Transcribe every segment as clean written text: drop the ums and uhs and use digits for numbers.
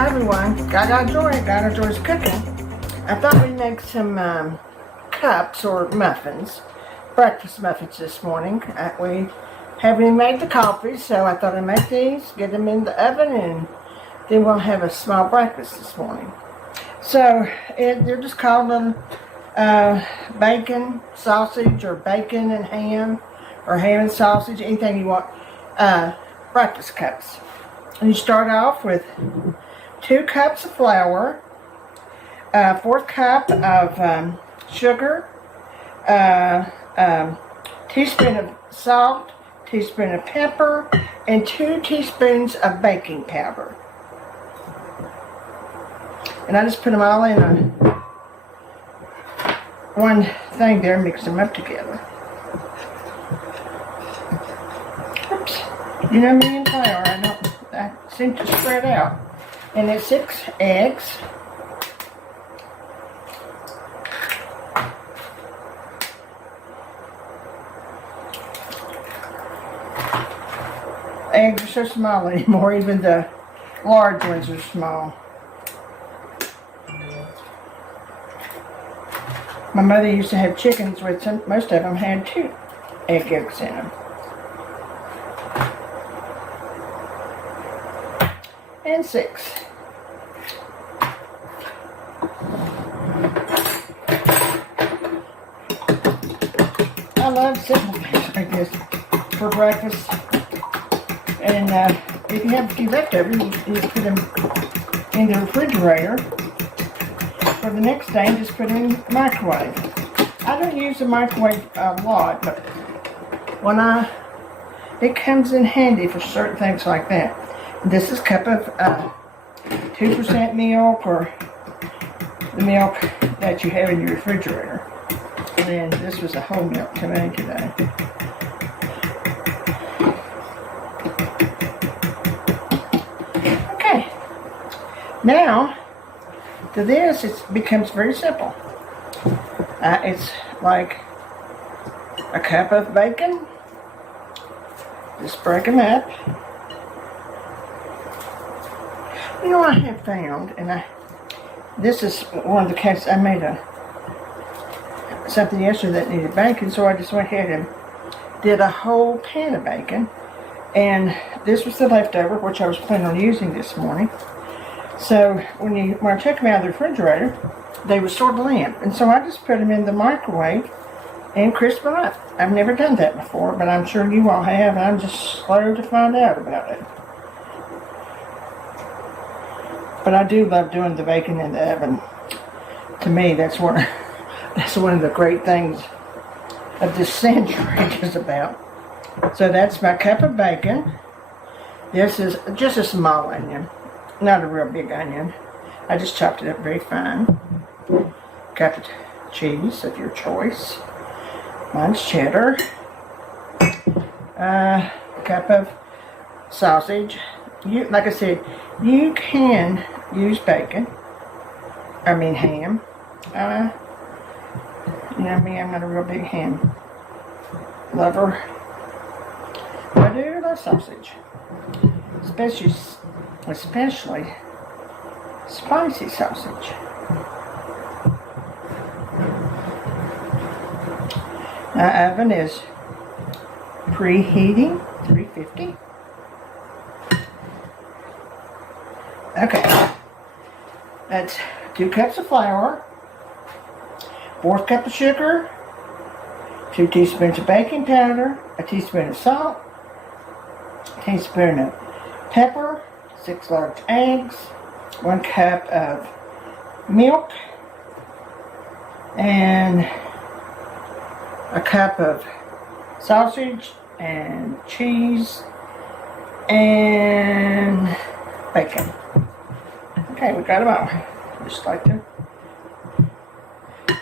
Hi everyone, Gotta Joy's cooking. I thought we'd make some cups or muffins, breakfast muffins this morning. We haven't even made the coffee, so I thought I'd make these, get them in the oven, and then we'll have a small breakfast this morning. So they're just called little bacon, sausage, or bacon and ham, or ham and sausage, anything you want. Breakfast cups. And you start off with 2 cups of flour, 1/4 cup of sugar, teaspoon of salt, teaspoon of pepper, and 2 teaspoons of baking powder. And I just put them all in one thing there, mix them up together. Oops. You know me and flour, I seem to spread out. And it's 6 eggs. Eggs are so small anymore, even the large ones are small. My mother used to have chickens with some, most of them had 2 egg yolks in them. And 6. I love simple things like this for breakfast. And if you have a few leftovers, you just put them in the refrigerator for the next day and just put them in the microwave. I don't use the microwave a lot, but when it comes in handy for certain things like that. This is a cup of 2% milk, or the milk that you have in your refrigerator. And then this was a whole milk to me today. Okay. Now, to this, it becomes very simple. It's like a cup of bacon. Just break them up. You know, I have found, and this is one of the cases, I made something yesterday that needed bacon, so I just went ahead and did a whole pan of bacon, and this was the leftover, which I was planning on using this morning. So when I took them out of the refrigerator, they were sort of limp, and so I just put them in the microwave and crisp them up. I've never done that before, but I'm sure you all have, and I'm just slow to find out about it. But I do love doing the bacon in the oven. To me, that's one of the great things of this century is about. So that's my cup of bacon. This is just a small onion, not a real big onion. I just chopped it up very fine. Cup of cheese of your choice. Mine's cheddar. A cup of sausage. Like I said, you can use bacon. I mean ham. You know me, I'm not a real big ham lover. I do love sausage, especially spicy sausage. My oven is preheating, 350. Okay, that's 2 cups of flour, 1/4 cup of sugar, 2 teaspoons of baking powder, a teaspoon of salt, a teaspoon of pepper, 6 large eggs, 1 cup of milk, and a cup of sausage and cheese and bacon. Okay, we got them all. Just like to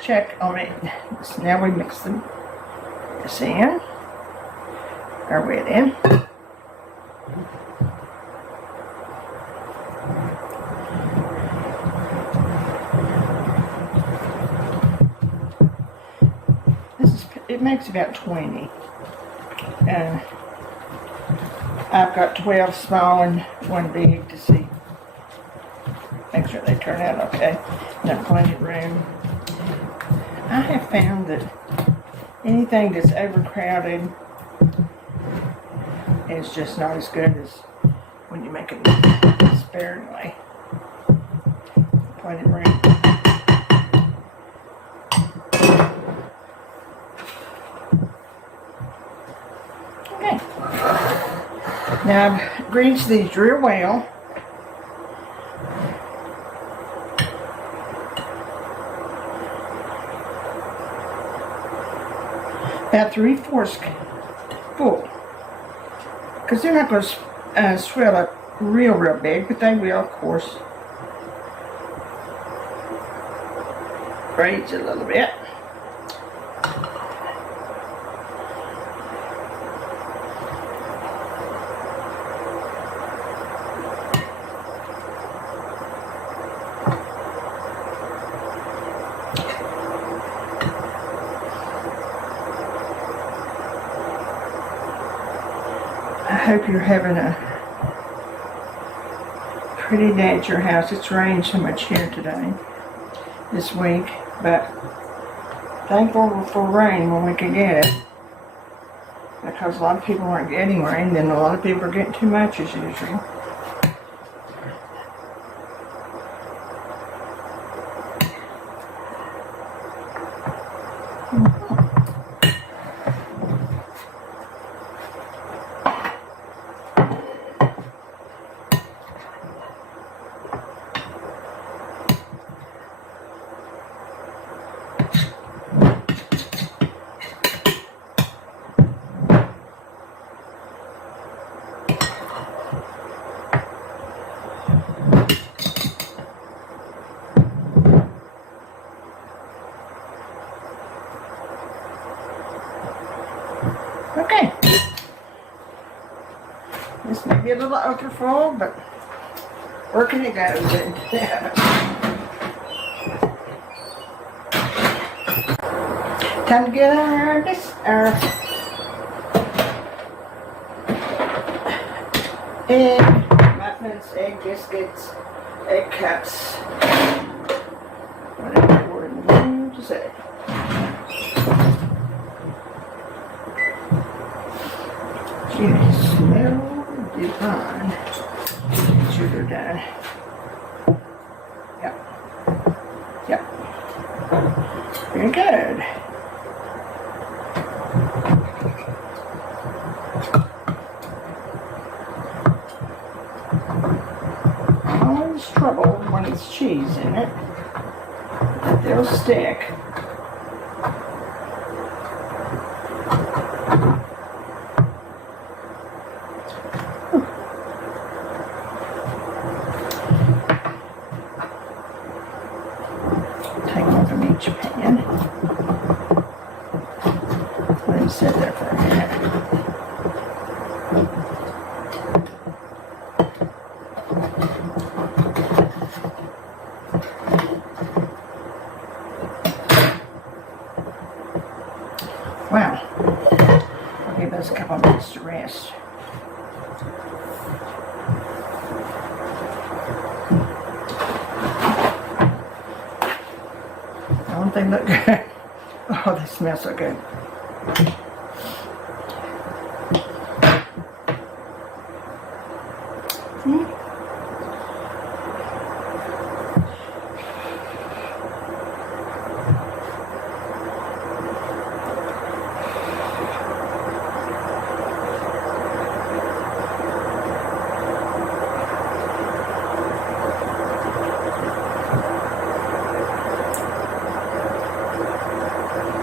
check on it. So now we mix this in, or wet in. It makes about 20. And I've got 12 small and 1 big to see make sure they turn out okay. And I've plenty of room. I have found that anything that's overcrowded is just not as good as when you make it sparingly. Plenty of room. Okay. Now I've greased these real well. About 3/4 full. Because they're not going to swell up real big, but they will, of course. Braise it a little bit. I hope you're having a pretty day at your house. It's rained so much here today, this week, but thankful for rain when we can get it, because a lot of people aren't getting rain, then a lot of people are getting too much as usual. Okay. This may be a little overfull, but working it goes. Time to get our egg muffins, egg biscuits, egg cups, whatever word you need to say. It smells divine. Sugar done. Yep. Very good. Always trouble when it's cheese in it, but they'll stick. Take one from each pan. Let them sit there for a minute. Wow. I'll give those a couple of minutes to rest. Don't they look good? Oh, they smell so good. See?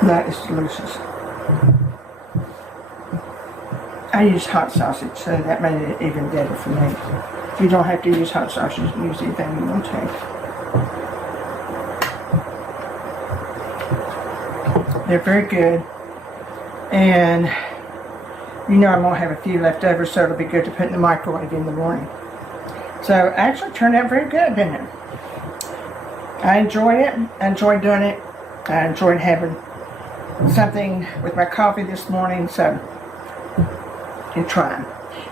That is delicious. I use hot sausage, so that made it even better for me. You don't have to use hot sausage, you can use anything you want to. They're very good. And you know I'm going to have a few left over, so it'll be good to put in the microwave in the morning. So it actually turned out very good, didn't it? I enjoyed it. I enjoyed doing it. I enjoyed having something with my coffee this morning, so you try them.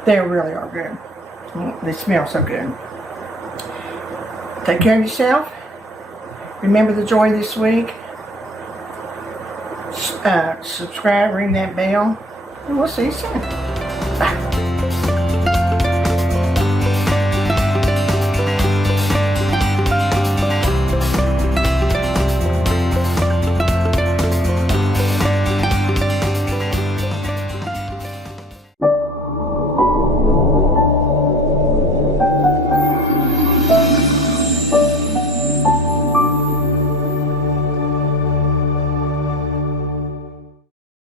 They really are good. They smell so good. Take care of yourself. Remember the joy this week. Subscribe, ring that bell, and we'll see you soon.